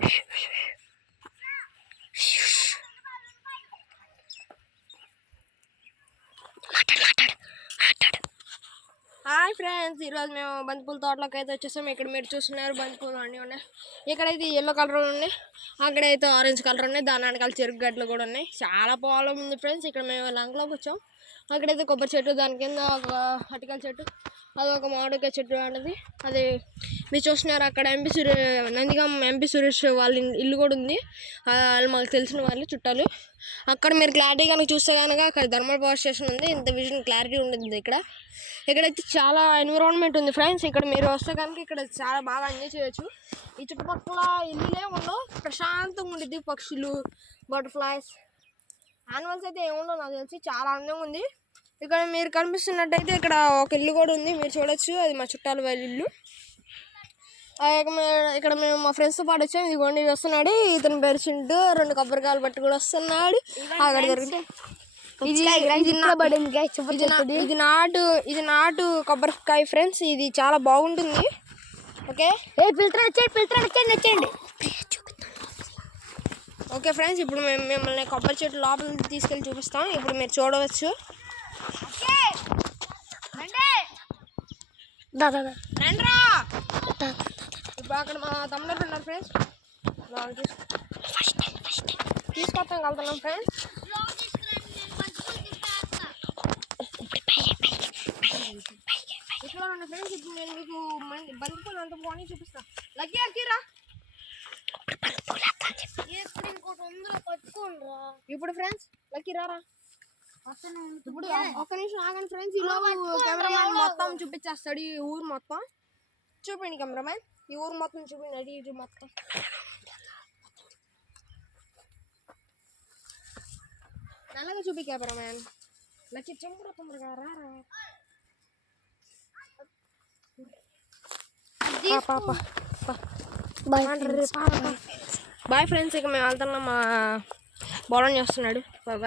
Hi friends, ఈరోజు మేము బంతిపూల తోటలోకి అయితే వచ్చేసాము. ఇక్కడ మీరు చూస్తున్నారు బంతిపూలు అన్నీ ఉన్నాయి. ఇక్కడైతే ఎల్లో కలర్ ఉన్నాయి, అక్కడైతే ఆరెంజ్ కలర్ ఉన్నాయి, దాని వెనకాల చెరుకు గడ్డలు కూడా ఉన్నాయి. చాలా పొలం ఉంది ఫ్రెండ్స్. ఇక్కడ మేము లంకలోకి వచ్చాం. అక్కడైతే కొబ్బరి చెట్టు, దాని కింద ఒక అరటికాయ చెట్టు, అది ఒక మామిడికాయ చెట్టు అనేది. అది మీరు చూస్తున్నారు. అక్కడ నందిగాం ఎంపీ సురేష్ వాళ్ళ ఇల్లు కూడా ఉంది. వాళ్ళు మాకు తెలిసిన వాళ్ళు చుట్టాలు. అక్కడ మీరు క్లారిటీ కనుక చూస్తే కనుక అక్కడ ధర్మల్ పవర్ స్టేషన్ ఉంది. ఇంత విజన్ క్లారిటీ ఉంటుంది. ఇక్కడైతే చాలా ఎన్విరాన్మెంట్ ఉంది ఫ్రెండ్స్. ఇక్కడ మీరు వస్తే కనుక ఇక్కడ చాలా బాగా ఎంజాయ్ చేయొచ్చు. ఈ చుట్టుపక్కల ఇల్లులే ఉండవు, ప్రశాంతంగా ఉండిద్ది. పక్షులు, బటర్ఫ్లైస్, యానిమల్స్ అయితే ఏముండవు నాకు తెలిసి. చాలా అందంగా ఉంది. ఇక్కడ మీరు కనిపిస్తున్నట్టయితే ఇక్కడ ఒక ఇల్లు కూడా ఉంది, మీరు చూడొచ్చు. అది మా చుట్టాల వాళ్ళ ఇల్లు. ఇక్కడ మేము మా ఫ్రెండ్స్తో పాటు వచ్చాము. ఇదిగోండి వస్తున్నాడు, ఇతను పెరిచిండు. 2 కొబ్బరికాయలు పట్టి కూడా వస్తున్నాడు. అక్కడ ఇది నాటు కొబ్బరికాయ ఫ్రెండ్స్. ఇది చాలా బాగుంటుంది. ఓకే ఓకే ఫ్రెండ్స్, ఇప్పుడు మేము మిమ్మల్ని కొబ్బరి చెట్టు లోపలికి తీసుకెళ్ళి చూపిస్తాం. ఇప్పుడు మీరు చూడవచ్చు. ఇప్పుడు అక్కడ మా తమ్ముడు ఉన్నారు ఫ్రెండ్స్. తీసుకొస్తాం వెళ్తున్నాం ఫ్రెండ్స్. ఇక్కడ ఉన్న ఫ్రెండ్స్, ఇప్పుడు నేను మీకు బంతిపూలు అంత బాగుంది చూపిస్తాను. లక్కీరా ఇప్పుడు ఫ్రెండ్స్, లక్కీ రారా. ఇప్పుడు ఒక్క నిమిషం ఆగండి ఫ్రెండ్స్. ఈలోపు కెమెరామ్యాన్ మొత్తం చూపించేస్తాడు. ఈ ఊరు మొత్తం చూపిండి కెమెరామ్యాన్. ఈ ఊరు మొత్తం చూపిండి. అది ఇది మొత్తం నల్లగా చూపి కెమెరామ్యాన్. లక్కీ చెంపురా తొందరగా రారా. బాయ్ ఫ్రెండ్స్, ఇక మేము వెళ్తున్నాం. మా బౌలింగ్ చేస్తున్నాడు. బాయ్.